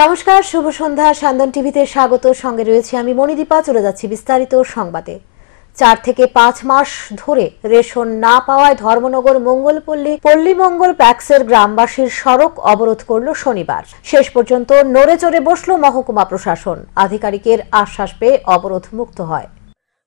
নমস্কার, শুভ সন্ধ্যা। সান্দন টিভিতে স্বাগত। সঙ্গে রয়েছে আমি মণিদীপা। চলে যাচ্ছি বিস্তারিত সংবাদে। 4 থেকে 5 মাস ধরে রেশন না পাওয়ায় ধর্মনগর পল্লী মঙ্গল প্যাক্সের গ্রামবাসীর সড়ক অবরোধ করল শনিবার। শেষ পর্যন্ত নড়ে চড়ে বসল মহকুমা প্রশাসন। আধিকারিকের আশ্বাস পেয়ে অবরোধ মুক্ত হয়।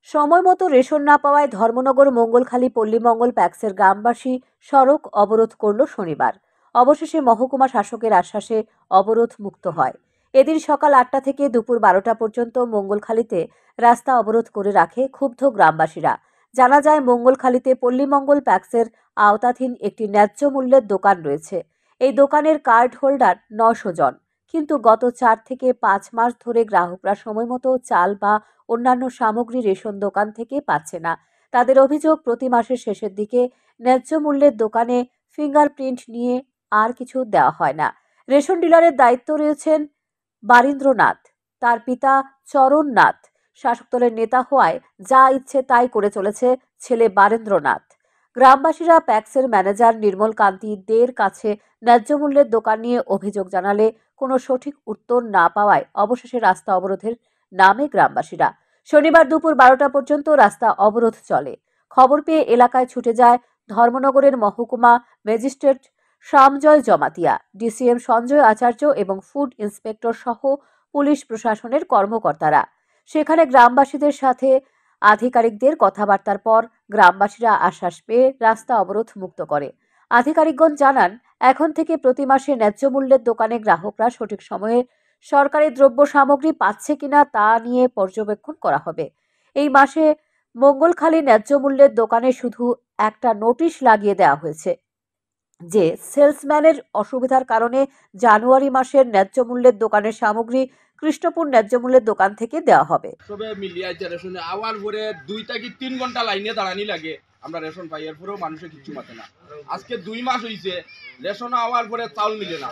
সময় মতো রেশন না পাওয়ায় ধর্মনগর মঙ্গলখালী পল্লী মঙ্গল প্যাক্সের গ্রামবাসী সড়ক অবরোধ করল শনিবার। অবশেষে মহকুমা শাসকের আশ্বাসে অবরোধ মুক্ত হয়। এদিন সকাল 8টা থেকে দুপুর 12টা পর্যন্ত মঙ্গলখালীতে রাস্তা অবরোধ করে রাখে ক্ষুব্ধ গ্রামবাসীরা। জানা যায়, মঙ্গলখালীতে পল্লীমঙ্গল প্যাক্সের আওতাধীন একটি ন্যায্য মূল্যের দোকান রয়েছে। এই দোকানের কার্ড হোল্ডার 900 জন। কিন্তু গত 4 থেকে 5 মাস ধরে গ্রাহকরা সময়মতো চাল বা অন্যান্য সামগ্রী রেশন দোকান থেকে পাচ্ছে না। তাদের অভিযোগ, প্রতি মাসের শেষের দিকে ন্যায্য মূল্যের দোকানে ফিঙ্গারপ্রিন্ট নিয়ে আর কিছু দেওয়া হয় না। রেশন ডিলারের দায়িত্ব রয়েছেন বারীন্দ্রনাথ। তার পিতা চরণনাথ শাসক দলের নেতা হওয়ায় যা ইচ্ছে তাই করে চলেছে ছেলে বারীন্দ্রনাথ। গ্রামবাসীরা প্যাক্সের ম্যানেজার নির্মল কান্তি দের কাছে ন্যায্য মূল্যের দোকান নিয়ে অভিযোগ জানালে কোনো সঠিক উত্তর না পাওয়ায় অবশেষে রাস্তা অবরোধের নামে গ্রামবাসীরা। শনিবার দুপুর 12টা পর্যন্ত রাস্তা অবরোধ চলে। খবর পেয়ে এলাকায় ছুটে যায় ধর্মনগরের মহকুমা ম্যাজিস্ট্রেট শ্যামজয় জমাতিয়া, ডিসিএম সঞ্জয় আচার্য এবং ফুড ইন্সপেক্টর সহ পুলিশ প্রশাসনের কর্মকর্তারা। সেখানে গ্রামবাসীদের সাথে আধিকারিকদের কথাবার্তার পর গ্রামবাসীরা আশ্বাস পেয়ে রাস্তা অবরোধ মুক্ত করে। আধিকারিকগণ জানান, এখন থেকে প্রতি মাসে ন্যায্য মূল্যের দোকানে গ্রাহকরা সঠিক সময়ে সরকারি দ্রব্য সামগ্রী পাচ্ছে কিনা তা নিয়ে পর্যবেক্ষণ করা হবে। এই মাসে মঙ্গলখালী ন্যায্য মূল্যের দোকানে শুধু একটা নোটিশ লাগিয়ে দেওয়া হয়েছে যে সেলসম্যানের অসুবিধার কারণে জানুয়ারি মাসের ন্যায্য মূল্যের দোকানের সামগ্রী কৃষ্ণপুর ন্যায্য মূল্যের দোকান থেকে দেওয়া হবে। সবে মিলিয়ে রেশনে আওয়ার পরে 2 থেকে 3 ঘন্টা লাইনে দাঁড়ানি লাগে। আমরা রেশন পাই, এরপরেও মানুষের কিছু মাতে না। আজকে 2 মাস হয়েছে রেশন আওয়ার পরে চাউল মিলে না,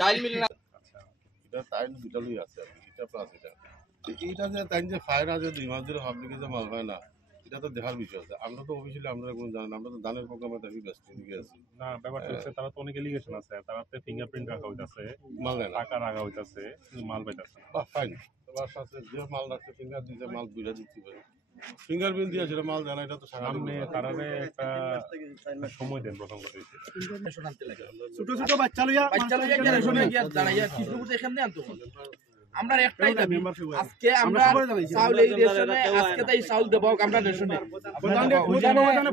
ডাইল মিলে না। এটা টাইম বিটালই আছে, এটা প্লাস এটা এইটা যে টাইম যে ফায়ার আছে 2 মাস ধরে পাবলিকে যে মাল হয় না, এটা তো দেখার বিষয় আছে। আমরা তো অফিসিয়ালি আমরা কোনো জানেন, আমরা তো দানের প্রোগ্রামে থাকি, ব্যস্ত হয়ে আছি না। ব্যাপারটা হচ্ছে তারা তো অনেক এলিগেশন আছে, তারাতে ফিঙ্গারপ্রিন্ট রাখা হইতাছে, মাল নেয় না, টাকা রাখা হইতাছে, কিন্তু মাল পাইতাছে না। বা ফাইন তোমার সাথে যে মাল রাখছে ফিঙ্গার দিতে মাল বুঝা দিতে পারে, ফিঙ্গারপ্রিন্ট দিয়ে সেটা মাল জানা, এটা তো সামনে তারারে একটা সময় দেন। প্রথম কথা হচ্ছে ছোট ছোট বাচ্চা লইয়া রেশনে গিয়া দাঁড়াইয়া কৃষ্ণপুর এখানে আনতো। আমরা একটাই দাবি, আজকে আমরা চাউল এই রেশনে আজকে তাই চাউল দেব। আমরা রেশনে প্রধানকে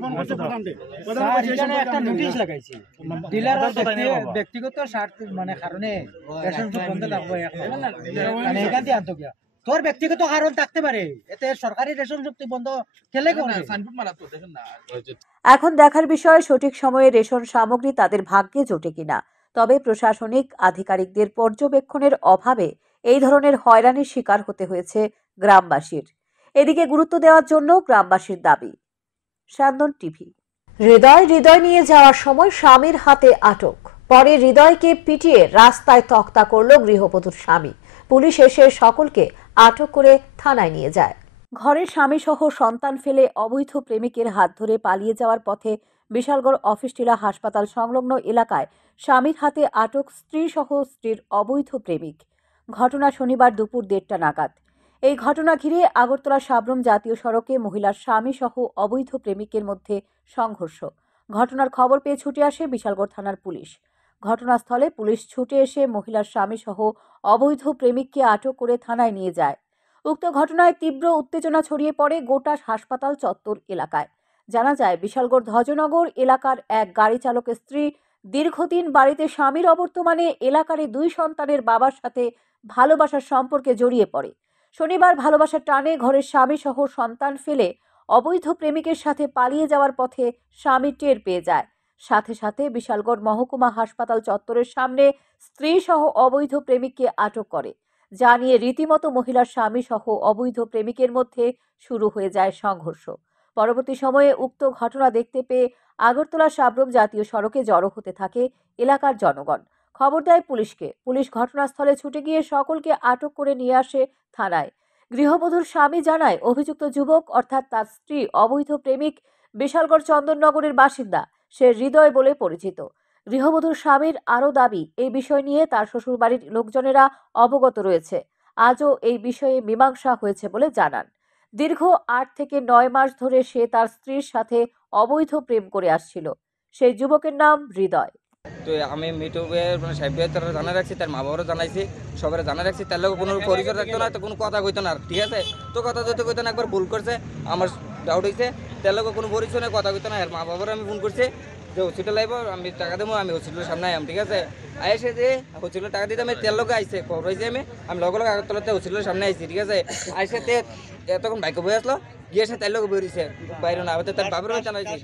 ফোন করতে, প্রধান একটা নোটিশ লাগাইছি ডিলার ব্যক্তিগত স্বার্থ মানে কারণে রেশন বন্ধ থাকবো মানে এখান দিয়ে আনতো গিয়া তোর ব্যক্তিগত কারণ থাকতে পারে, এতে সরকারি রেশন চুক্তি বন্ধ কেলে সাইনবোর্ড মারা তো দেখেন না। এখন দেখার বিষয়, সঠিক সময়ে রেশন সামগ্রী তাদের ভাগ্যে জোটে কিনা। তবে প্রশাসনিক আধিকারিকদের পর্যবেক্ষণের অভাবে এই ধরনের হয়রানির শিকার হতে হয়েছে গ্রামবাসীর। এদিকে গুরুত্ব দেওয়ার জন্য গ্রামবাসীর দাবি। সান্দন টিভি। হৃদয় নিয়ে যাওয়ার সময় স্বামীর হাতে আটক। পরে হৃদয়কে পিটিয়ে রাস্তায় তক্তা করল গৃহবধূর স্বামী। পুলিশ এসে সকলকে আটক করে থানায় নিয়ে যায়। ঘরে স্বামী সহ সন্তান ফেলে অবৈধ প্রেমিকের হাত ধরে পালিয়ে যাওয়ার পথে বিশালগড় অফিস টিলা হাসপাতাল সংলগ্ন এলাকায় স্বামীর হাতে আটক স্ত্রী সহ স্ত্রীর অবৈধ প্রেমিক। ঘটনা শনিবার দুপুর 1:30 নাগাদ। এই ঘটনা ঘিরে আগরতলা সাব্রম জাতীয় সড়কে মহিলার স্বামী সহ অবৈধ প্রেমিকের মধ্যে সংঘর্ষ। ঘটনার খবর পেয়ে ছুটে আসে বিশালগড় থানার পুলিশ। ঘটনাস্থলে পুলিশ ছুটে এসে মহিলার স্বামী সহ অবৈধ প্রেমিককে আটক করে থানায় নিয়ে যায়। উক্ত ঘটনায় তীব্র উত্তেজনা ছড়িয়ে পড়ে গোটা হাসপাতাল চত্বর এলাকায়। জানা যায়, বিশালগড় ধ্বজনগর এলাকার এক গাড়ি চালকের স্ত্রী দীর্ঘদিন বাড়িতে স্বামীর অবর্তমানে এলাকার 2 সন্তানের বাবার সাথে ভালোবাসার সম্পর্কে জড়িয়ে পড়ে। শনিবার ভালোবাসার টানে ঘরের স্বামী সহ সন্তান ফেলে অবৈধ প্রেমিকের সাথে পালিয়ে যাওয়ার পথে স্বামী টের পেয়ে যায়। সাথে সাথে বিশালগড় মহকুমা হাসপাতাল চত্বরের সামনে স্ত্রী সহ অবৈধ প্রেমিককে আটক করে, যা নিয়ে রীতিমতো মহিলার স্বামী সহ অবৈধ প্রেমিকের মধ্যে শুরু হয়ে যায় সংঘর্ষ। পরবর্তী সময়ে উক্ত ঘটনা দেখতে পেয়ে আগরতলা সাব্রম জাতীয় সড়কে জড়ো হতে থাকে এলাকার জনগণ। খবর দেয় পুলিশকে। পুলিশ ঘটনাস্থলে ছুটে গিয়ে সকলকে আটক করে নিয়ে আসে থানায়। গৃহবধূর স্বামী জানায়, অভিযুক্ত যুবক অর্থাৎ তার স্ত্রী অবৈধ প্রেমিক বিশালগড় চন্দননগরের বাসিন্দা। সে হৃদয় বলে পরিচিত। গৃহবধূর স্বামীর আরও দাবি, এই বিষয় নিয়ে তার শ্বশুরবাড়ির লোকজনেরা অবগত রয়েছে। আজও এই বিষয়ে মীমাংসা হয়েছে বলে জানান। দীর্ঘ 8 থেকে 9 মাস ধরে সে তার স্ত্রীর সাথে অবৈধ প্রেম করে আসছিল। সেই যুবকের নাম হৃদয়। তো আমি মিটুকে মানে সাহেব তারা জানা রাখছি, তার মা বাবারও জানাইছি, সবাই জানা রাখছি, তার লোক কোনো পরিচয় রাখতো না, তো কোনো কথা কইতো না, ঠিক আছে। তো কথা যদি কইতো না, একবার ভুল করছে, আমার ডাউট হয়েছে, তার লোক কোনো পরিচয় নেই, কথা কইতো না। আর মা বাবারও আমি ফোন করছি যে হসপিটাল আইব, আমি টাকা দেবো, আমি হসপিটালের সামনে আইম, ঠিক আছে। আইসে যে হসপিটালের টাকা দিতে আমি তেল লোক আইসে খবর হয়েছে, আমি লগে লগে আগরতলাতে হসপিটালের সামনে আইসি, ঠিক আছে। আইসে তে এতক্ষণ বাইকে বই আসলো, গিয়ে সে তার লোক বেরিয়েছে বাইরে না, তার বাবার জানাইছি,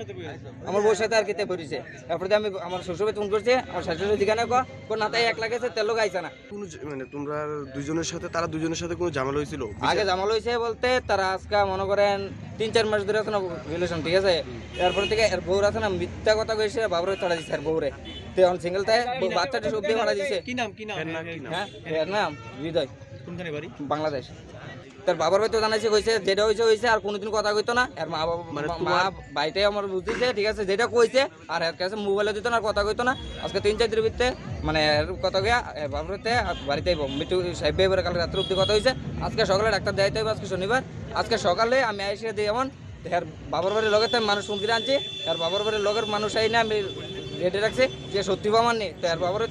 আমার বউর সাথে আর কেতে বেরিয়েছে। তারপরে আমি আমার শ্বশুরবাড়ি ফোন করছে, আমার শাশুড়ি দিকে না তাই এক লাগেছে, তেল লোক আইসে না। মানে তোমরা তারা দুজনের সাথে কোনো ঝামেলা হয়েছিল? আগে ঝামেলা হয়েছে বলতে তারা আজকে মনে করেন 3-4 মাস ধরে আছে না রিলেশন, ঠিক আছে। এরপর থেকে এর বউর আছে না মিথ্যা কথা কইছে, বাবরে তাড়া দিছে, আর বউরে তে অন সিঙ্গেল তাই বাচ্চাটা সব দিয়ে মারা দিছে। কি নাম হ্যাঁ এর নাম হৃদয়, কোনখানে বাড়ি? বাংলাদেশ। তার বাবার ভাই তো জানাইছে কইছে যেটা হইছে আর কোনোদিন কথা কইতো না। আর মা মা ভাইটাই আমার বুঝতেছে, ঠিক আছে, যেটা কইছে আর এর কাছে মোবাইলে দিত না, কথা কইতো না। আজকে 3-4 দিনের ভিতরে মানে কথা গিয়া বাবরতে বাড়িতে আইব, মিটু সাহেব ভাইয়ের কাল রাত্রে অব্দি কথা হইছে। আজকে সকালে ডাক্তার দেখাইতে হবে, আজকে শনিবার। আজকে সকালে আমি আইসে দিই এমন আর বাবার বাড়ির লগে তো মানুষ ফোন করে আনছি, আর বাবার বাড়ির লগের মানুষ আই না আমি রেডি রাখছি যে সত্যি বাবার নেই। তো আর বাবারে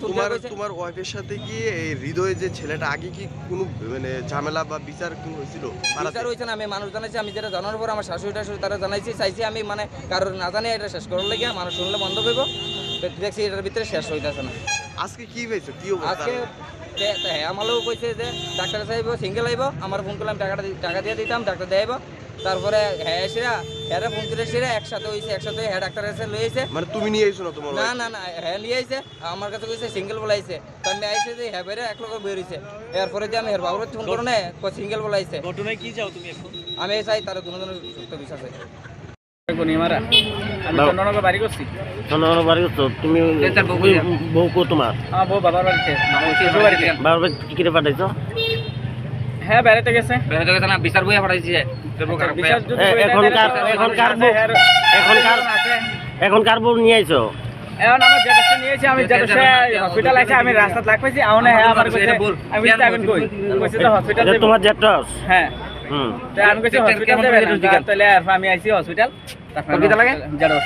তোমার ওয়াইফের সাথে কি এই হৃদয় যে ছেলেটা আগে কি কোনো মানে ঝামেলা বা বিচার কি হয়েছিল? বিচার হয়েছে না, আমি মানুষ জানাইছি, আমি যেটা জানার পর আমার শাশুড়ি টাশুড়ি তারা জানাইছি, চাইছি আমি মানে কারোর না জানি এটা শেষ করার লেগে, মানুষ শুনলে বন্ধ করব। দেখছি এটার ভিতরে শেষ হইতেছে না। আজকে কি হয়েছে, কি অবস্থা? আজকে হ্যাঁ আমারও কইছে যে ডাক্তার সাহেব সিঙ্গেল আইব, আমার ফোন করলাম, টাকা দিয়ে দিতাম, ডাক্তার দেখাইব। তারপরে হ্যাঁ এসেরা হ্যাঁ ফোন করে এসেরা একসাথে হয়েছে, একসাথে হ্যাঁ ডাক্তার এসে লই আইছে। মানে তুমি নিয়ে আইছো না তোমার? না হ্যাঁ নিয়ে আইছে, আমার কাছে কইছে সিঙ্গেল বলাইছে। তো আমি আইছে যে হ্যাঁ বেরে এক লোক বেরিয়েছে। এরপরে যে আমি এর বাবুর ফোন করো না সিঙ্গেল বলাইছে। ঘটনায় কি চাও তুমি এখন? আমি চাই তারা দুজনের সত্য বিশ্বাস হয়। আমি চন্দননগর বাড়ি করছি। চন্দননগর বাড়ি করছো তুমি? বউ কো তোমার? আমার বউ বাবার বাড়িতে, বাবার বাড়িতে কি করে পাঠাইছো? হ্যাঁ বেড়াতে গেছে না, বিচার বইয়া পাঠাইছে। এখনকার বউ নিয়ে আইছো? এখন আমার জেঠা নিয়েছে, আমি জেঠা হসপিটাল আছে, আমি রাস্তা লাগ পাইছি আউনে। হ্যাঁ আমার কইছে আমি যাবেন কই, কইছে তো হসপিটাল যাব। তোমার জেঠা? হ্যাঁ তো আমি কইছি হসপিটাল যাবেন, তাহলে আমি আইছি হসপিটাল। তারপর কি লাগে জেঠা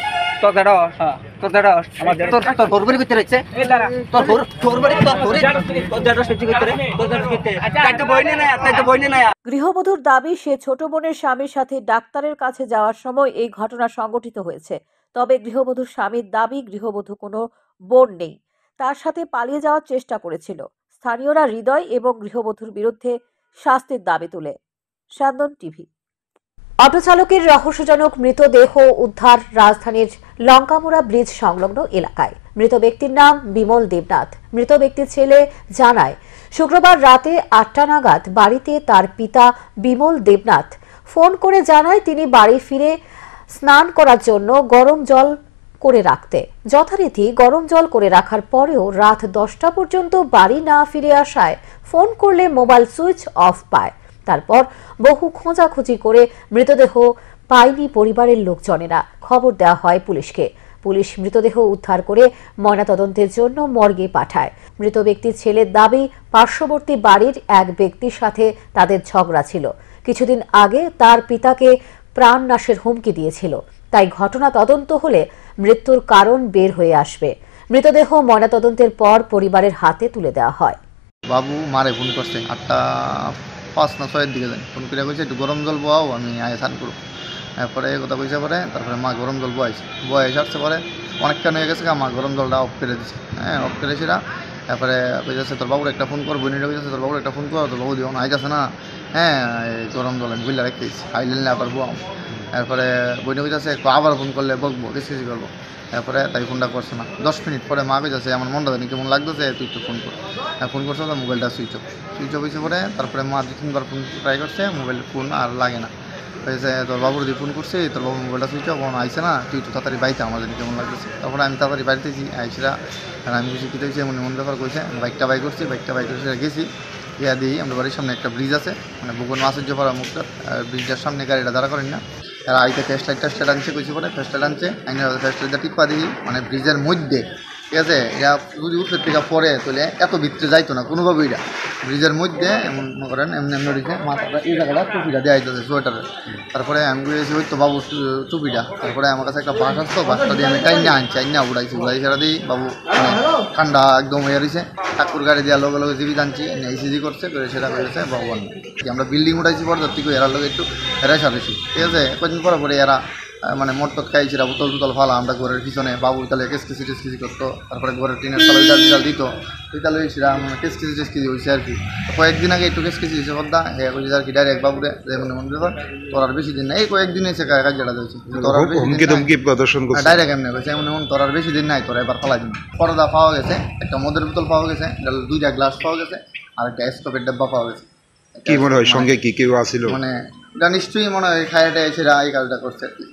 তো জেঠা? হ্যাঁ তো জেঠা আমার জেঠা তোর ঘরবাড়ির ভিতরে আছে। এই দাঁড়া তোর ঘরবাড়ি তোর জেঠা সত্যি ভিতরে তোর জেঠা ভিতরে তাইতো বইনে না। গৃহবধূর দাবি, সে ছোট বোনের স্বামীর সাথে ডাক্তারের কাছে যাওয়ার সময় এই ঘটনা সংঘটিত হয়েছে। তবে গৃহবধূর স্বামীর দাবি, গৃহবধূ কোনো বোন নেই, তার সাথে পালিয়ে যাওয়ার চেষ্টা করেছিল। স্থানীয়রা হৃদয় এবং গৃহবধূর বিরুদ্ধে শাস্তির দাবি তুলে। স্যান্দন টিভি। অটো চালকের রহস্যজনক মৃতদেহ উদ্ধার রাজধানীর লঙ্কামুড়া ব্রিজ সংলগ্ন এলাকায়। মৃত ব্যক্তির নাম বিমল দেবনাথ। মৃত ব্যক্তির ছেলে জানায়, শুক্রবার রাতে 8টা নাগাদ বাড়িতে তার পিতা বিমল দেবনাথ ফোন করে জানায় তিনি বাড়ি ফিরে স্নান করার জন্য গরম জল করে রাখতে। যথারীতি গরম জল করে রাখার পরেও রাত 10টা পর্যন্ত বাড়ি না ফিরে আসায় ফোন করলে মোবাইল সুইচ অফ পায়। তারপর বহু খোঁজাখুঁজি করে মৃতদেহ পায়নি পরিবারের লোকজনেরা। খবর দেওয়া হয় পুলিশকে। পুলিশ মৃতদেহ উদ্ধার করে ময়নাতদন্তের জন্য মর্গে পাঠায়। মৃত ব্যক্তির ছেলের দাবি, পার্শ্ববর্তী বাড়ির এক ব্যক্তির সাথে তাদের ঝগড়া ছিল। কিছুদিন আগে তার পিতাকে প্রাণনাশের হুমকি দিয়েছিল। তাই ঘটনা তদন্ত হলে মৃত্যুর কারণ বের হয়ে আসবে। মৃতদেহ ময়নাতদন্তের পর পরিবারের হাতে তুলে দেওয়া হয়। বাবু মারে ফোন করছে 8টা 5 না 6 দিকে জানি, ফোন করে কইছে একটু গরম জল বয়াও, আমি আয় স্নান করবো। এরপরে এই কথা কইছে পরে তারপরে মা গরম জল বয়ে আসছে। পরে অনেকক্ষণ হয়ে গেছে, মা গরম জলটা অফ করে দিছে। হ্যাঁ অফ করেছিলাম। তারপরে কইছে তোর বাবুর একটা ফোন কর, বোনিটা কইছে তোর বাবুর একটা ফোন কর, তোর বাবু দিও না আইতাছে না। হ্যাঁ গরম জল আমি বুঝলে রেখেছি, আইলেন আবার বউ। এরপরে বইনে কইতাছে আবার ফোন করলে বকবো, কিছু করবো। এরপরে তাই ফোনটা করছে না। 10 মিনিট পরে মা কইতাছে আমার মনটা জানি কেমন লাগতেছে, তুই একটু ফোন কর। ফোন করছে, তো মোবাইলটা সুইচ অফ হয়েছে। পরে তারপরে মা 2-3বার ফোন ট্রাই করছে, মোবাইল ফোন আর লাগে না। হয়েছে তোর বাবুর দিয়ে ফোন করছি, তোর বাবু মোবাইলটা সুইচ অফ, আইসে না, তুই একটু তাড়াতাড়ি বাড়িতে, আমার জানি কেমন লাগতেছে। তারপরে আমি তাড়াতাড়ি বাড়িতে আইসিরা, আর আমি কিছু কী হয়েছে এমন ব্যাপার কইছে। বাইকটা বাই করছি গেছি, ইয়া দিই আমরা বাড়ির সামনে একটা ব্রিজ আছে, মানে বুকুর মাছের জোপাড়া মুখটা, ব্রিজটার সামনে গাড়িটা দাঁড়া করেন না। আর আইতে ফেস্ট লাইটটা আনছে কইছি। পরে ফেস্ট লাইট আনছে, আইনের ফেস্ট লাইটটা টিপা দিই, মানে ব্রিজের মধ্যে ঠিক আছে। এরা যদি উপরের থেকে পরে তাহলে এত ভিতরে যাইতো না কোনোভাবে। এটা ব্রিজের মধ্যে এমন মনে করেন এমনি এমনি রয়েছে মাথাটা এই জায়গাটা টুপিটা দেওয়া যেতেছে সোয়েটারে। তারপরে আমি বলেছি ওই তো বাবু টুপিটা, তারপরে আমার কাছে একটা বাস আসতো, বাসটা দিয়ে আমি টাইনা আনছি, আইনা উড়াইছি, উড়াই সেটা দিই বাবু ঠান্ডা একদম হয়ে রয়েছে। ঠাকুর গাড়ি দেওয়ার লগে লগে জীবিত আনছি, ইসিজি করছে করে সেটা করেছে ভগবান। আমরা বিল্ডিং উঠাইছি পরবর্তী থেকে এরার লগে একটু রেশা বেশি, ঠিক আছে। কদিন পরে পরে এরা মানে মটট খাইছি, বোতল টুতল ফালা আমরা ঘরের পিছনে, বাবু তাহলে কেসকিসি টেসকিসি করতো, তারপরে ঘরের টিনের তালে জাল দিত, ওই তালে হয়েছিলাম মানে কেসকিসি টেসকিসি হয়েছে আর কি। কয়েকদিন আগে একটু কেসকিসি হয়েছে কথা হ্যাঁ কইছে আর কি ডাইরেক্ট বাবুরে যেমন এমন ব্যাপার, তোর আর বেশি দিন নাই, এই কয়েকদিন হয়েছে কাজটা হয়েছে, তোর আর ডাইরেক্ট এমনি কইছে এমন এমন তোর আর বেশি দিন নাই, তোর এবার ফালাই দিন। পর্দা পাওয়া গেছে, একটা মদের বোতল পাওয়া গেছে, 2টা গ্লাস পাওয়া গেছে, আর একটা স্কপের ডাব্বা পাওয়া গেছে। কি মনে হয় সঙ্গে কি কেউ আসছিল? মানে এটা নিশ্চয়ই মনে হয় খায়াটা এসে এই কাজটা করছে আর কি,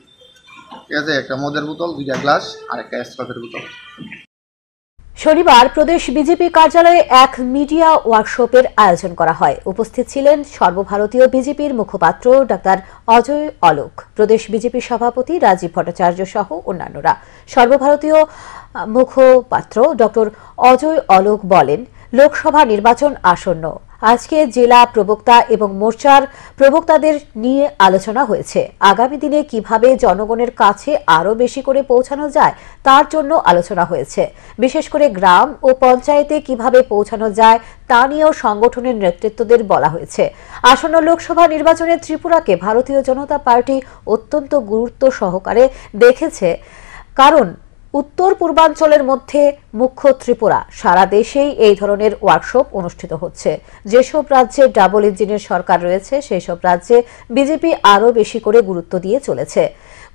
ঠিক আছে। একটা মদের বোতল, 2টা গ্লাস আর একটা স্কপের বোতল। শনিবার প্রদেশ বিজেপি কার্যালয়ে এক মিডিয়া ওয়ার্কশপের আয়োজন করা হয়। উপস্থিত ছিলেন সর্বভারতীয় বিজেপির মুখপাত্র ডাক্তার অজয় অলোক, প্রদেশ বিজেপি সভাপতি রাজীব ভট্টাচার্য সহ অন্যান্যরা। সর্বভারতীয় মুখপাত্র ডক্টর অজয় অলোক বলেন, লোকসভা নির্বাচন আসন্ন। আজকে জেলা প্রবক্তা এবং মোর্চার প্রবক্তাদের নিয়ে আলোচনা হয়েছে। আগামী দিনে কিভাবে জনগণের কাছে আরও বেশি করে পৌঁছানো যায় তার জন্য আলোচনা হয়েছে। বিশেষ করে গ্রাম ও পঞ্চায়েতে কিভাবে পৌঁছানো যায় তা নিয়েও সংগঠনের নেতৃত্বদের বলা হয়েছে। আসন্ন লোকসভা নির্বাচনে ত্রিপুরাকে ভারতীয় জনতা পার্টি অত্যন্ত গুরুত্ব সহকারে দেখেছে, কারণ উত্তর পূর্বাঞ্চলের মধ্যে মুখ্য ত্রিপুরা। সারা দেশেই এই ধরনের ওয়ার্কশপ অনুষ্ঠিত হচ্ছে। যেসব রাজ্যে ডাবল ইঞ্জিনের সরকার রয়েছে সেই সব রাজ্যে বিজেপি আরও বেশি করে গুরুত্ব দিয়ে চলেছে।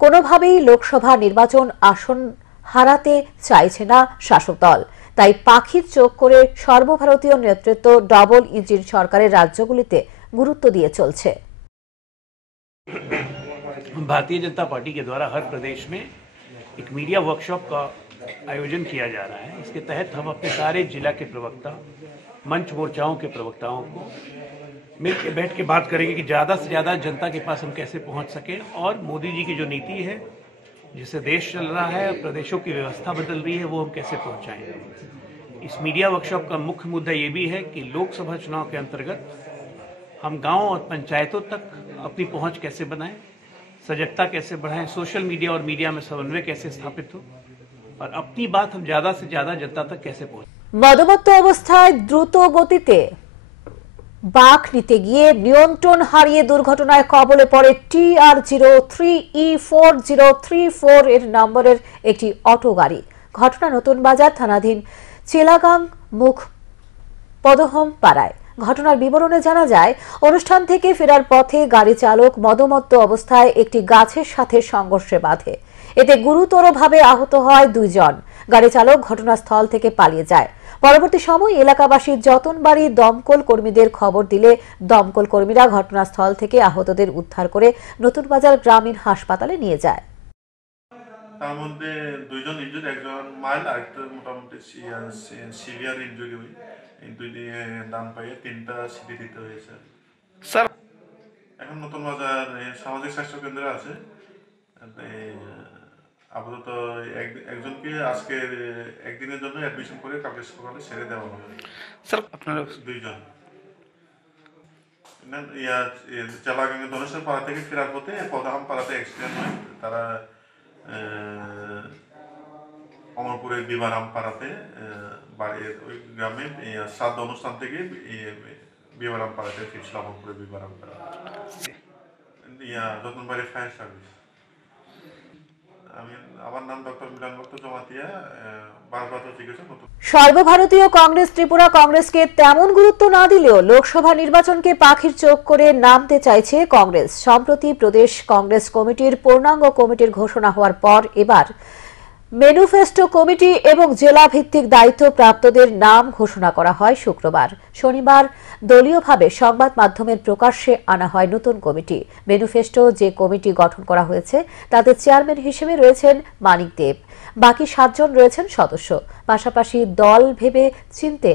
কোনোভাবেই লোকসভা নির্বাচন আসন হারাতে চাইছে না শাসক দল, তাই পাখির চোখ করে সর্বভারতীয় নেতৃত্ব ডাবল ইঞ্জিন সরকারের রাজ্যগুলিতে গুরুত্ব দিয়ে চলছে। भारतीय जनता पार्टी के द्वारा हर प्रदेश में एक मीडिया वर्कशॉप का आयोजन किया जा रहा है। इसके तहत हम अपने सारे जिला के प्रवक्ता, मंच मोर्चाओं के प्रवक्ताओं को मिल के बैठ के बात करेंगे कि ज़्यादा से ज़्यादा जनता के पास हम कैसे पहुंच सकें, और मोदी जी की जो नीति है जिससे देश चल रहा है, प्रदेशों की व्यवस्था बदल रही है, वो हम कैसे पहुँचाएँ। इस मीडिया वर्कशॉप का मुख्य मुद्दा ये भी है कि लोकसभा चुनाव के अंतर्गत हम गाँव और पंचायतों तक अपनी पहुँच कैसे बनाएं, सजगता कैसे बढ़ाएं, सोशल मीडिया और मीडिया में समन्वय कैसे स्थापित हो, और अपनी बात हम ज्यादा से ज्यादा जनता तक कैसे पहुंचे। মদমত্ত অবস্থায় দ্রুত গতিতে বাঁক নিতে গিয়ে নিয়ন্ত্রণ হারিয়ে দুর্ঘটনায় কবলে পড়ে TR03E4034 এর নম্বরের একটি অটো গাড়ি। ঘটনা নতুন বাজার থানাধীন চেলাগাং মুখ পদহম পাড়ায়। ঘটনার বিবরণে জানা যায়, অনুষ্ঠান থেকে ফেরার পথে গাড়ি চালক মদমত্ত অবস্থায় একটি গাছের সাথে সংঘর্ষে বাধে। এতে গুরুতরভাবে আহত হয় 2 জন। গাড়ি চালক ঘটনাস্থল থেকে পালিয়ে যায়। পরবর্তী সময় এলাকাবাসী যতনবাড়ি দমকল কর্মীদের খবর দিলে দমকল কর্মীরা ঘটনাস্থল থেকে আহতদের উদ্ধার করে নতুন বাজার গ্রামীণ হাসপাতালে নিয়ে যায়। তার মধ্যে 2 জন ইনজুরি, একজন মাইল্ড, আরেকটা মোটামুটি সিভিয়ার ইনজুরি। দুইটি দান পাইয়ে 3টা সিটি দিতে হয়েছে। স্যার এখন নতুন বাজার সামাজিক স্বাস্থ্য কেন্দ্রে আছে। আপাতত একজনকে আজকে একদিনের জন্য অ্যাডমিশন করে কালকে সকালে ছেড়ে দেওয়া হবে। স্যার আপনারা 2 জন চালাগাঙ্গে ধনেশ্বর পাড়া থেকে ফেরার পথে পদাহাম পাড়াতে অ্যাক্সিডেন্ট হয়। তারা অমরপুরের বিবারাম পাড়াতে বাড়ির ওই গ্রামে শ্রাদ্ধ অনুষ্ঠান থেকে বিবারাম পাড়াতে ফিরছিল, অমরপুরের বিবারাম পাড়া যতনবাড়ি ফায়ার সার্ভিস। আমার নাম ডক্টর মিলন ভট্ট জমাতিয়া, বারবার চিকিৎসক। সর্বভারতীয় কংগ্রেস ত্রিপুরা কংগ্রেসকে তেমন গুরুত্ব না দিলেও লোকসভা নির্বাচনকে পাখির চোখ করে নামতে চাইছে কংগ্রেস। সম্প্রতি প্রদেশ কংগ্রেস কমিটির পূর্ণাঙ্গ কমিটির ঘোষণা হওয়ার পর এবার ম্যানিফেস্টো কমিটি এবং জেলা ভিত্তিক দায়িত্বপ্রাপ্তদের নাম ঘোষণা করা হয় শুক্রবার। শনিবার দলীয়ভাবে সংবাদ মাধ্যমের প্রকাশ্যে আনা হয় নতুন কমিটি। ম্যানিফেস্টো যে কমিটি গঠন করা হয়েছে তাতে চেয়ারম্যান হিসেবে রয়েছেন মানিক দেব, বাকি 7 জন রয়েছেন সদস্য। পাশাপাশি দল ভেবে চিনতে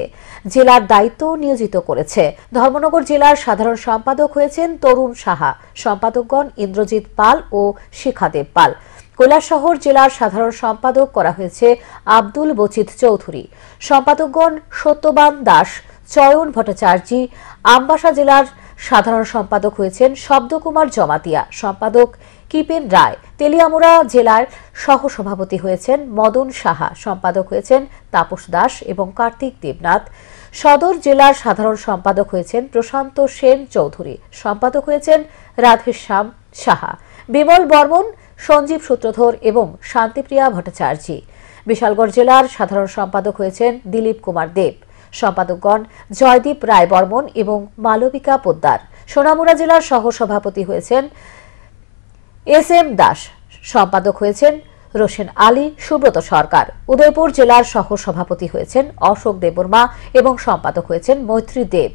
জেলার দায়িত্ব নিয়োজিত করেছে। ধর্মনগর জেলার সাধারণ সম্পাদক হয়েছেন তরুণ সাহা, সম্পাদকগণ ইন্দ্রজিৎ পাল ও শিখাদেব পাল। কৈলাসহর জেলার সাধারণ সম্পাদক করা হয়েছে আব্দুল বচিত চৌধুরী। সম্পাদকগণ সত্যবান দাস, চয়ন ভট্টাচার্য। আমবাসা জেলার সাধারণ সম্পাদক হয়েছেন শব্দকুমার জমাতিয়া, সম্পাদক কিপেন রায়। তেলিয়ামুড়া জেলার সহসভাপতি হয়েছেন মদন সাহা, সম্পাদক হয়েছেন তাপস দাস এবং কার্তিক দেবনাথ। সদর জেলার সাধারণ সম্পাদক হয়েছেন প্রশান্ত সেন চৌধুরী, সম্পাদক হয়েছেন রাধেশ্যাম সাহা। বিমল বর্মন, সঞ্জীব সূত্রধর এবং শান্তিপ্রিয়া ভট্টাচার্য। বিশালগড় জেলার সাধারণ সম্পাদক হয়েছেন দিলীপ কুমার দেব, সম্পাদকগণ জয়দীপ রায় বর্মন এবং মালবিকা পোদ্দার। সোনামুড়া জেলার সহসভাপতি হয়েছেন এস এম দাস, সম্পাদক হয়েছেন রোশেন আলী, সুব্রত সরকার। উদয়পুর জেলার সহসভাপতি হয়েছেন অশোক দেববর্মা এবং সম্পাদক হয়েছেন মৈত্রী দেব।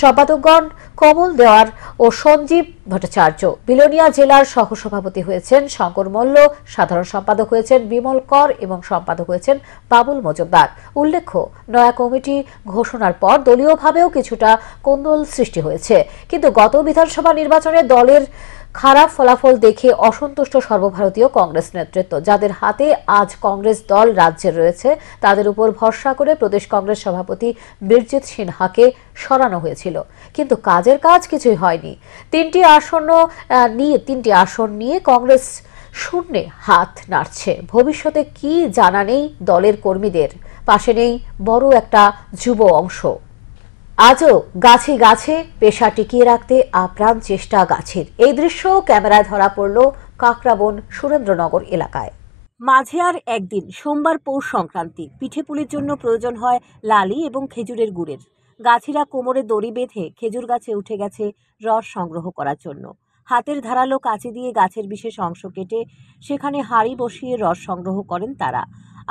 সম্পাদকগণ কমল দেওয়ার ও সঞ্জীব ভট্টাচার্য। বিলোনিয়া জেলার সহসভাপতি হয়েছেন শঙ্কর মল্ল, সাধারণ সম্পাদক হয়েছেন বিমল কর এবং সম্পাদক হয়েছেন বাবুল মজুমদার। উল্লেখ্য, নয়া কমিটি ঘোষণার পর দলীয়ভাবেও কিছুটা কোন্দল সৃষ্টি হয়েছে, কিন্তু গত বিধানসভা নির্বাচনে দলের খারাপ ফলাফল দেখে অসন্তুষ্ট সর্বভারতীয় কংগ্রেস নেতৃত্ব, যাদের হাতে আজ কংগ্রেস দল রাজ্যে রয়েছে, তাদের উপর ভরসা করে প্রদেশ কংগ্রেস সভাপতি বীরজিৎ সিনহাকে সরানো হয়েছিল। কিন্তু কাজের কাজ কিছুই হয়নি। তিনটি আসন নিয়ে কংগ্রেস শূন্যে হাত নাড়ছে। ভবিষ্যতে কি জানা নেই দলের কর্মীদের, পাশে নেই বড় একটা যুব অংশ। আজও গাছে গাছে পেশা টিকিয়ে রাখতে আপ্রাণ চেষ্টা গাছের। এই দৃশ্য ক্যামেরায় ধরা পড়ল কাকরাবন সুরেন্দ্রনগর এলাকায়। মাঝে আর একদিন, সোমবার পৌষ সংক্রান্তি। পিঠেপুলির জন্য প্রয়োজন হয় লালি এবং খেজুরের গুড়ের। গাছিরা কোমরে দড়ি বেঁধে খেজুর গাছে উঠে গেছে রস সংগ্রহ করার জন্য। হাতের ধারালো কাঁচি দিয়ে গাছের বিশেষ অংশ কেটে সেখানে হাঁড়ি বসিয়ে রস সংগ্রহ করেন তারা।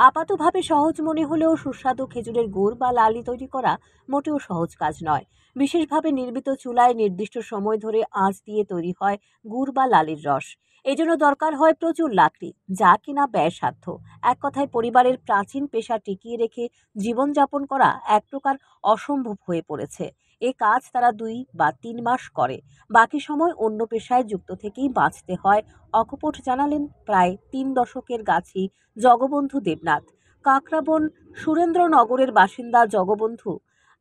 আপাতভাবে সহজ মনে হলেও সুস্বাদু খেজুরের গুড় বা লালি তৈরি করা মোটেও সহজ কাজ নয়। বিশেষভাবে নির্মিত চুলায় নির্দিষ্ট সময় ধরে আঁচ দিয়ে তৈরি হয় গুড় বা লালির রস। এজন্য দরকার হয় প্রচুর লাকড়ি, যা কিনা ব্যয়সাধ্য। এক কথায় পরিবারের প্রাচীন পেশা টিকিয়ে রেখে জীবনযাপন করা এক প্রকার অসম্ভব হয়ে পড়েছে। এ কাজ তারা 2 বা 3 মাস করে, বাকি সময় অন্য পেশায় যুক্ত থেকেই বাঁচতে হয়। অকপট জানালেন প্রায় 3 দশকের গাছি জগবন্ধু দেবনাথ। কাকরাবন সুরেন্দ্রনগরের বাসিন্দা জগবন্ধু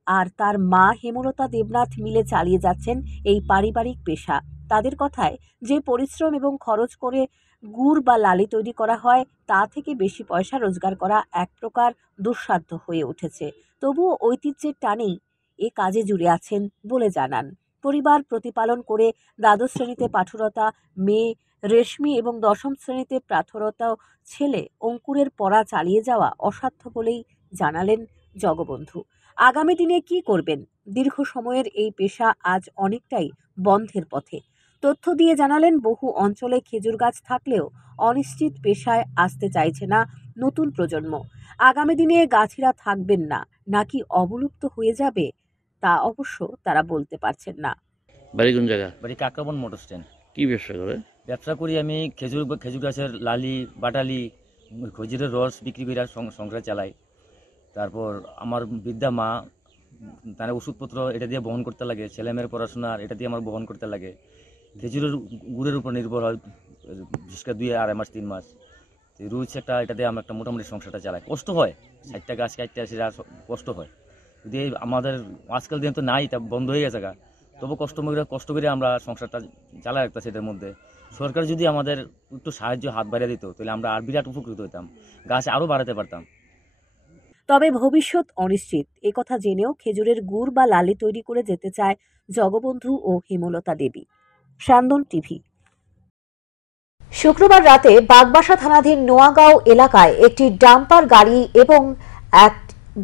আর তার মা হেমলতা দেবনাথ মিলে চালিয়ে যাচ্ছেন এই পারিবারিক পেশা। তাদের কথায়, যে পরিশ্রম এবং খরচ করে গুড় বা লালি তৈরি করা হয়, তা থেকে বেশি পয়সা রোজগার করা এক প্রকার দুঃসাধ্য হয়ে উঠেছে। তবুও ঐতিহ্যের টানেই এ কাজে জুড়ে আছেন বলে জানান। পরিবার প্রতিপালন করে দ্বাদশ শ্রেণীতে পাঠরতা মেয়ে রেশমি এবং 10ম শ্রেণীতে পাঠরত ছেলে অঙ্কুরের পড়া চালিয়ে যাওয়া অসাধ্য বলেই জানালেন জগবন্ধু। আগামী দিনে কি করবেন? দীর্ঘ সময়ের এই পেশা আজ অনেকটাই বন্ধের পথে। তথ্য দিয়ে জানালেন, বহু অঞ্চলে খেজুর গাছ থাকলেও অনিশ্চিত পেশায় আসতে চাইছে না নতুন প্রজন্ম। আগামী দিনে গাছিরা থাকবেন না, নাকি অবলুপ্ত হয়ে যাবে, তা অবশ্য তারা বলতে পারছেন না। বাড়ি কোন জায়গা? বাড়ি কাকরাবন মোটর স্ট্যান্ড। কি ব্যবসা করে? ব্যবসা করি আমি খেজুর গাছের লালি বাটালি খেজুরের রস বিক্রি করে সংসার চালাই। তারপর আমার বৃদ্ধা মা, তার ওষুধপত্র এটা দিয়ে বহন করতে লাগে, ছেলেমেয়ের পড়াশোনা এটা দিয়ে আমার বহন করতে লাগে। খেজুরের গুড়ের উপর নির্ভর হয়, বিশেষ করে 2-2.5 মাস 3 মাস রুইছে একটা, এটা দিয়ে আমরা একটা মোটামুটি সংসারটা চালাই। কষ্ট হয়, 60টা গাছ কাটতে আসে, কষ্ট হয়। যদি আমাদের আজকাল দিন তো নাই, তা বন্ধ হয়ে গেছে গা, তবু কষ্ট করে আমরা সংসারটা চালাই রাখতেছি। এটার মধ্যে সরকার যদি আমাদের একটু সাহায্য হাত বাড়িয়ে দিত, তাহলে আমরা আর বিরাট উপকৃত হইতাম, গাছ আরও বাড়াতে পারতাম। তবে ভবিষ্যৎ অনিশ্চিত, একথা জেনেও খেজুরের গুড় বা লালি তৈরি করে যেতে চায় জগবন্ধু ও হেমলতা দেবী। স্যান্দন টিভি। শুক্রবার রাতে বাগবাসা থানাধীন নোয়াগাঁও এলাকায় একটি ডাম্পার গাড়ি এবং এক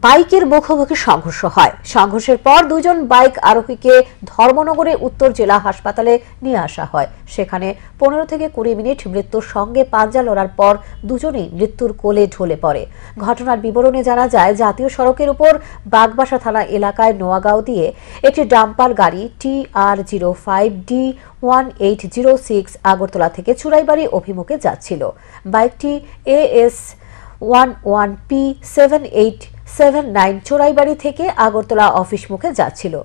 বাইকের মুখোমুখি সংঘর্ষ হয়। সংঘর্ষের পর 2 জন বাইক আরোহীকে ধর্মনগরে উত্তর জেলা হাসপাতালে নিয়ে আসা হয়। সেখানে 15 থেকে 20 মিনিট মৃত্যুর সঙ্গে পাঞ্জা লড়ার পর দুজনেই মৃত্যুর কোলে ঢলে পড়ে। ঘটনার বিবরণে জানা যায়, জাতীয় সড়কের উপর বাগবাসা থানা এলাকায় নোয়াগাঁও দিয়ে একটি ডাম্পার গাড়ি TR05D1806 আগরতলা থেকে চুরাইবাড়ি অভিমুখে যাচ্ছিল। বাইকটি AS11P78 R79 চোরাইবাড়ি থেকে আগরতলা অফিস মুখে যাচ্ছিল।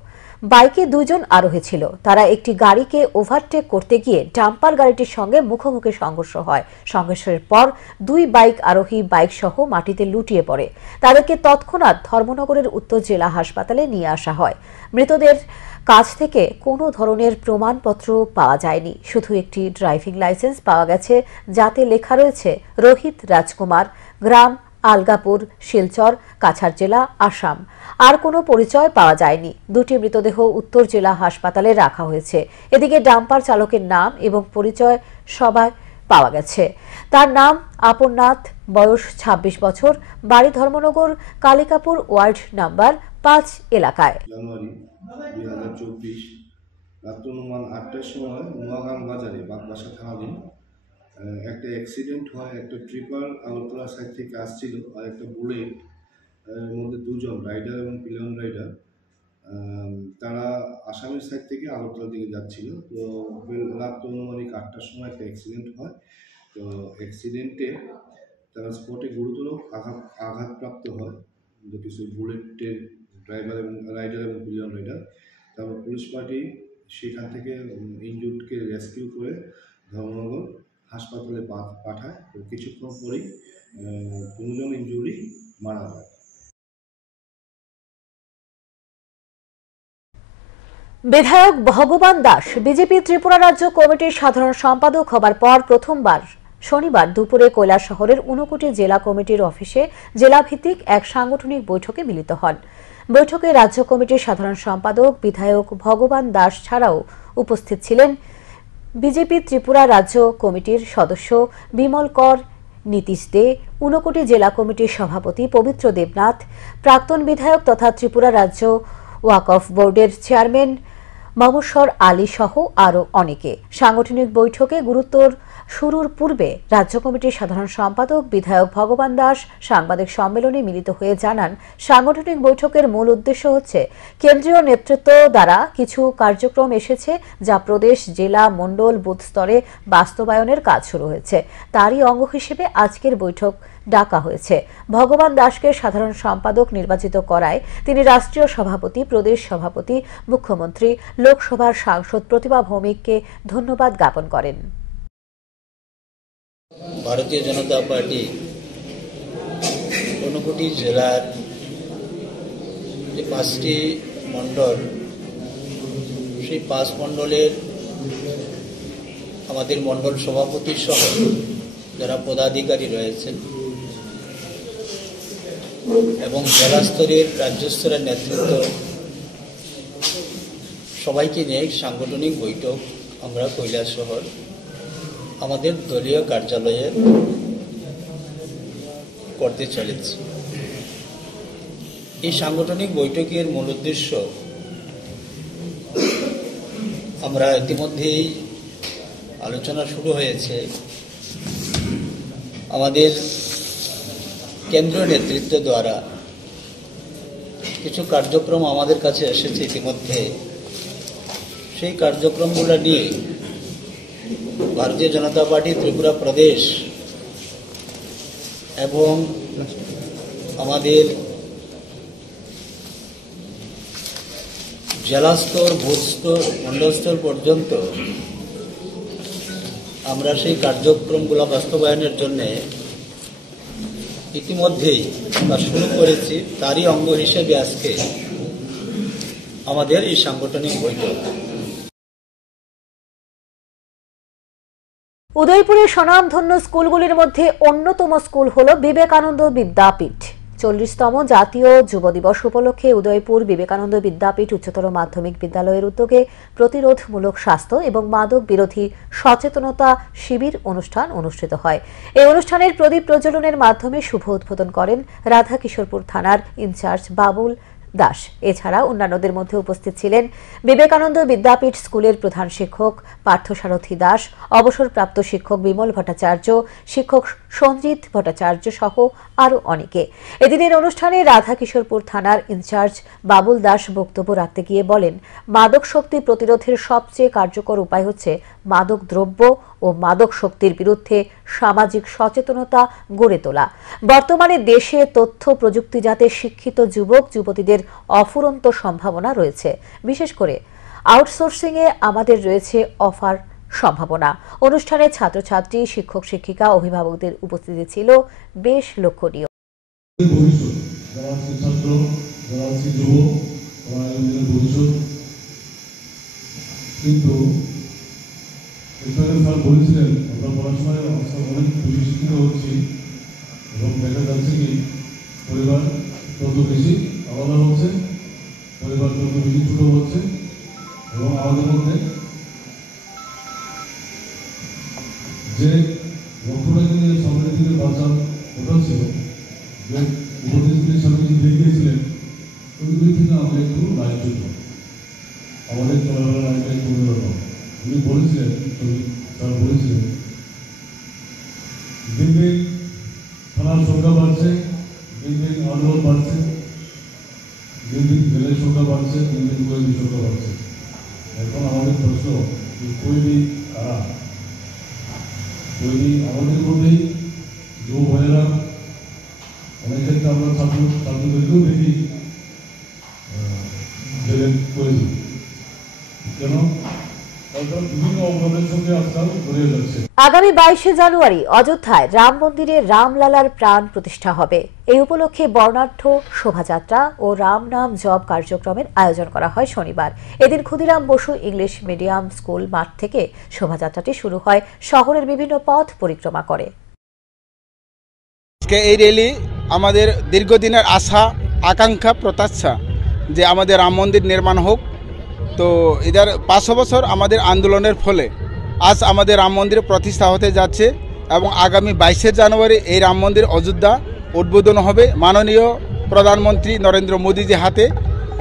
বাইকে 2 জন আরোহী ছিল। তারা একটি গাড়িকে ওভারটেক করতে গিয়ে ডাম্পার গাড়িটির সঙ্গে মুখোমুখি সংঘর্ষ হয়। সংঘর্ষের পর 2 বাইক আরোহী বাইক সহ মাটিতে লুটিয়ে পড়ে। তাদেরকে তৎক্ষণাৎ ধর্মনগরের উত্তর জেলা হাসপাতালে নিয়ে আসা হয়। মৃতদের কাছ থেকে কোনো ধরনের প্রমাণপত্র পাওয়া যায়নি, শুধু একটি ড্রাইভিং লাইসেন্স পাওয়া গেছে, যাতে লেখা রয়েছে রোহিত রাজকুমার, গ্রাম আলগাপুর, শিলচর, কাছাড় জেলা, আসাম। আর কোনো পরিচয় পাওয়া যায়নি। 2টি মৃতদেহ উত্তর জেলা হাসপাতালে রাখা হয়েছে। এদিকে ডাম্পার চালকের নাম এবং পরিচয় সবাই পাওয়া গেছে। তার নাম আপননাথ, বয়স 26 বছর, বাড়ি ধর্মনগর, কালিকাপুর ওয়ার্ড নাম্বার 5 এলাকায়। জানুয়ারি 2024 রাত অনুমান 8টার সময় নোয়াগাং বাজারে বাগবাসা থানাধীন একটা অ্যাক্সিডেন্ট হয়। একটা ট্রিপার আগরতলা সাইড থেকে আসছিল আর একটা বুলেট, মধ্যে 2 জন রাইডার এবং পিলিয়ন রাইডার, তারা আসামের সাইড থেকে আগরতলা দিকে যাচ্ছিল। তো রাত অনুমানিক 8টার সময় একটা অ্যাক্সিডেন্ট হয়। তো অ্যাক্সিডেন্টে তারা স্পটে গুরুতর আঘাতপ্রাপ্ত হয়, কিছু বুলেটের ড্রাইভার এবং রাইডার এবং পিলিয়ন রাইডার। তারপর পুলিশ পার্টি সেখান থেকে ইনজুর্ডকে রেস্কিউ করে ধর্মনগর হাসপাতালে পাঠায়। তো কিছুক্ষণ পরেই 2 জন ইনজুরি মারা যায়। বিধায়ক ভগবান দাস বিজেপি ত্রিপুরা রাজ্য কমিটির সাধারণ সম্পাদক হবার পর প্রথমবার শনিবার দুপুরে কৈলাসহরের ঊনকোটি জেলা কমিটির অফিসে জেলাভিত্তিক এক সাংগঠনিক বৈঠকে মিলিত হন। বৈঠকে রাজ্য কমিটির সাধারণ সম্পাদক বিধায়ক ভগবান দাস ছাড়াও উপস্থিত ছিলেন বিজেপি ত্রিপুরা রাজ্য কমিটির সদস্য বিমল কর, নীতিশ দে, ঊনকোটি জেলা কমিটির সভাপতি পবিত্র দেবনাথ, প্রাক্তন বিধায়ক তথা ত্রিপুরা রাজ্য ওয়াকফ বোর্ডের চেয়ারম্যান মমস্বর আলী সহ আরও অনেকে। সাংগঠনিক বৈঠকে গুরুত্বর শুরুর পূর্বে রাজ্য কমিটির সাধারণ সম্পাদক বিধায়ক ভগবান দাস সাংবাদিক সম্মেলনে মিলিত হয়ে জানান, সাংগঠনিক বৈঠকের মূল উদ্দেশ্য হচ্ছে কেন্দ্রীয় নেতৃত্ব দ্বারা কিছু কার্যক্রম এসেছে যা প্রদেশ, জেলা, মণ্ডল, বুথ স্তরে বাস্তবায়নের কাজ শুরু হয়েছে। তারই অঙ্গ হিসেবে আজকের বৈঠক ডাকা হয়েছে। ভগবান দাসকে সাধারণ সম্পাদক নির্বাচিত করায় তিনি রাষ্ট্রীয় সভাপতি, প্রদেশ সভাপতি, মুখ্যমন্ত্রী, লোকসভার সাংসদ প্রতিভা ভৌমিককে ধন্যবাদ জ্ঞাপন করেন। ভারতীয় জনতা পার্টি ঊনকোটি জেলার যে 5টি মণ্ডল, সেই 5 মণ্ডলের আমাদের মণ্ডল সভাপতি সহ যারা পদাধিকারী রয়েছেন এবং জেলা স্তরের, রাজ্য স্তরের নেতৃত্ব সবাইকে নিয়ে সাংগঠনিক বৈঠক আমরা কৈলাসহর আমাদের দলীয় কার্যালয়ে করতে চলেছি। এই সাংগঠনিক বৈঠকের মূল উদ্দেশ্য, আমরা ইতিমধ্যেই আলোচনা শুরু হয়েছে, আমাদের কেন্দ্রীয় নেতৃত্ব দ্বারা কিছু কার্যক্রম আমাদের কাছে এসেছে ইতিমধ্যে। সেই কার্যক্রমগুলো নিয়ে ভারতীয় জনতা পার্টি ত্রিপুরা প্রদেশ এবং আমাদের জেলা স্তর, বুথ স্তর, মণ্ডল স্তর পর্যন্ত আমরা সেই কার্যক্রমগুলো বাস্তবায়নের জন্য ইতিমধ্যেই শুরু করেছি। তারই অঙ্গ হিসেবে আজকে আমাদের এই সাংগঠনিক বৈঠক। উদয়পুরের স্বনামধন্য স্কুলগুলির মধ্যে অন্যতম স্কুল হল বিবেকানন্দ বিদ্যাপীঠ। 40তম জাতীয় যুব দিবস উপলক্ষে উদয়পুর বিবেকানন্দ বিদ্যাপীঠ উচ্চতর মাধ্যমিক বিদ্যালয়ের উদ্যোগে প্রতিরোধমূলক স্বাস্থ্য এবং মাদক বিরোধী সচেতনতা শিবির অনুষ্ঠান অনুষ্ঠিত হয়। এই অনুষ্ঠানের প্রদীপ প্রজ্বলনের মাধ্যমে শুভ উদ্বোধন করেন রাধাকিশোরপুর থানার ইনচার্জ বাবুল দাস। এছাড়া অন্যান্যদের মধ্যে উপস্থিত ছিলেন বিবেকানন্দ বিদ্যাপীঠ স্কুলের প্রধান শিক্ষক পার্থসারথী দাস, অবসরপ্রাপ্ত শিক্ষক বিমল ভট্টাচার্য, শিক্ষক সঞ্জিত ভট্টাচার্য সহ আরও অনেকে। এদিনের অনুষ্ঠানে রাধাকিশোরপুর থানার ইনচার্জ বাবুল দাস বক্তব্য রাখতে গিয়ে বলেন, মাদক শক্তি প্রতিরোধের সবচেয়ে কার্যকর উপায় হচ্ছে মাদক দ্রব্য ও মাদক শক্তির বিরুদ্ধে সামাজিক সচেতনতা গড়ে তোলা। বর্তমানে দেশে তথ্য প্রযুক্তিজাতে শিক্ষিত যুবক যুবতীদের অফুরন্ত সম্ভাবনা রয়েছে। বিশেষ করে আউটসোর্সিংয়ে আমাদের রয়েছে অফার সম্ভাবনা। অনুষ্ঠানে ছাত্রছাত্রী, শিক্ষক শিক্ষিকা, অভিভাবকদের উপস্থিতি ছিল বেশ লক্ষণীয়। কিন্তু বলেছিলেন আমরা পড়াশোনায় অনেক বেশি শিক্ষিত হচ্ছি এবং দেখা যাচ্ছে কি পরিবার তত বেশি আলাদা হচ্ছে, পরিবার তত বেশি ছোট হচ্ছে এবং আমাদের মধ্যে যে লক্ষ্যটাকে নিয়ে সামনের দিকে বাঁচার কথা ছিল, যে উপদেশগুলির সামনে দিয়ে গিয়েছিলেন, ওইগুলি থেকে আমরা একটু লাইট আমাদের চলাফেরা লাইফটা একটু অন্যরকম। উনি বলেছিলেন, তারা বলেছিলেন দিন দিন থানার সংখ্যা বাড়ছে, দিন দিন আন্দোলন বাড়ছে, দিন দিন জেলের সংখ্যা বাড়ছে, দিন দিন কয়েদির সংখ্যা বাড়ছে। এখন আমাদের প্রশ্ন কয়েদি কারা? কয়েদি আমাদের মধ্যেই যুব ভাইয়েরা, অনেক ক্ষেত্রে আমরা ছাত্রদেরকেও দেখি জেলের কয়েদি। কেন? বিভিন্ন অপরাধের সঙ্গে আজকাল জড়িয়ে যাচ্ছে। আগামী 22শে জানুয়ারি অযোধ্যায় রাম মন্দিরে রামলালার প্রাণ প্রতিষ্ঠা হবে। এই উপলক্ষে বর্ণাঢ্য শোভাযাত্রা ও রাম নাম জপ কার্যক্রমের আয়োজন করা হয় শনিবার। এদিন Khudiram Basu English medium school মাঠ থেকে শোভাযাত্রাটি শুরু হয়, শহরের বিভিন্ন পথ পরিক্রমা করে। এই র্যালি আমাদের দীর্ঘদিনের আশা, আকাঙ্ক্ষা, প্রত্যাশা যে আমাদের রাম মন্দির নির্মাণ হোক। তো এদের 500 বছর আমাদের আন্দোলনের ফলে আজ আমাদের রাম মন্দির প্রতিষ্ঠা হতে যাচ্ছে এবং আগামী 22শে জানুয়ারি এই রাম মন্দির অযোধ্যা উদ্বোধন হবে। মাননীয় প্রধানমন্ত্রী নরেন্দ্র মোদীজির হাতে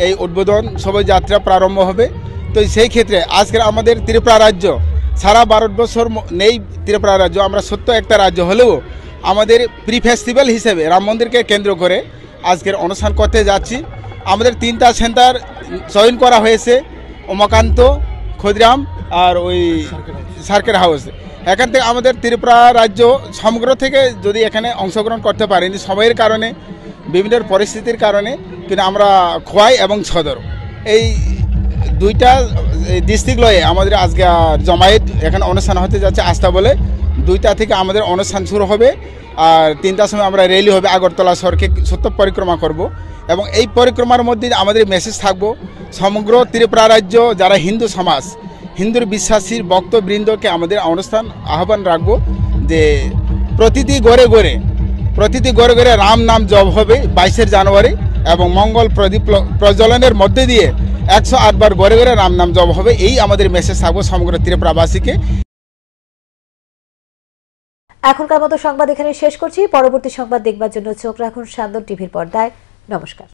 এই উদ্বোধন শোভাযাত্রা প্রারম্ভ হবে। তো সেই ক্ষেত্রে আজকের আমাদের ত্রিপুরা রাজ্য সারা ভারতবর্ষ নেই, ত্রিপুরা রাজ্য আমরা সত্য একটা রাজ্য হলেও আমাদের প্রি ফেস্টিভ্যাল হিসেবে রাম মন্দিরকে কেন্দ্র করে আজকের অনুষ্ঠান করতে যাচ্ছি। আমাদের 3টা সেন্টার চয়ন করা হয়েছে, উমাকান্ত, ক্ষুদিরাম আর ওই সার্কেট হাউস। এখান থেকে আমাদের ত্রিপুরা রাজ্য সমগ্র থেকে যদি এখানে অংশগ্রহণ করতে পারেনি সময়ের কারণে, বিভিন্ন পরিস্থিতির কারণে, কিন্তু আমরা খোয়াই এবং সদর এই 2টা ডিস্ট্রিক্ট লয়ে আমাদের আজকে জমায়েত এখানে অনুষ্ঠান হতে যাচ্ছে। আস্থা বলে 2টা থেকে আমাদের অনুষ্ঠান শুরু হবে আর 3টার সময় আমরা র্যালি হবে, আগরতলা শহরকে সত্য পরিক্রমা করব এবং এই পরিক্রমার মধ্যে আমাদের মেসেজ থাকবো সমগ্র ত্রিপুরা রাজ্য যারা হিন্দু সমাজ, হিন্দুর বিশ্বাসীর ভক্তবৃন্দকে আমাদের অনুষ্ঠান আহ্বান রাখবো যে প্রতিটি ঘরে ঘরে রাম নাম জপ হবে 22শে জানুয়ারি এবং মঙ্গল প্রদীপ প্রজ্বলনের মধ্যে দিয়ে 108 বার ঘরে ঘরে রাম নাম জপ হবে। এই আমাদের মেসেজ থাকবো সমগ্র ত্রিপুরাবাসীকে। এখনকার মতো সংবাদ এখানে শেষ করছি। পরবর্তী সংবাদ দেখবার জন্য চোখ রাখুন সান্দন টিভির পর্দায়। নমস্কার।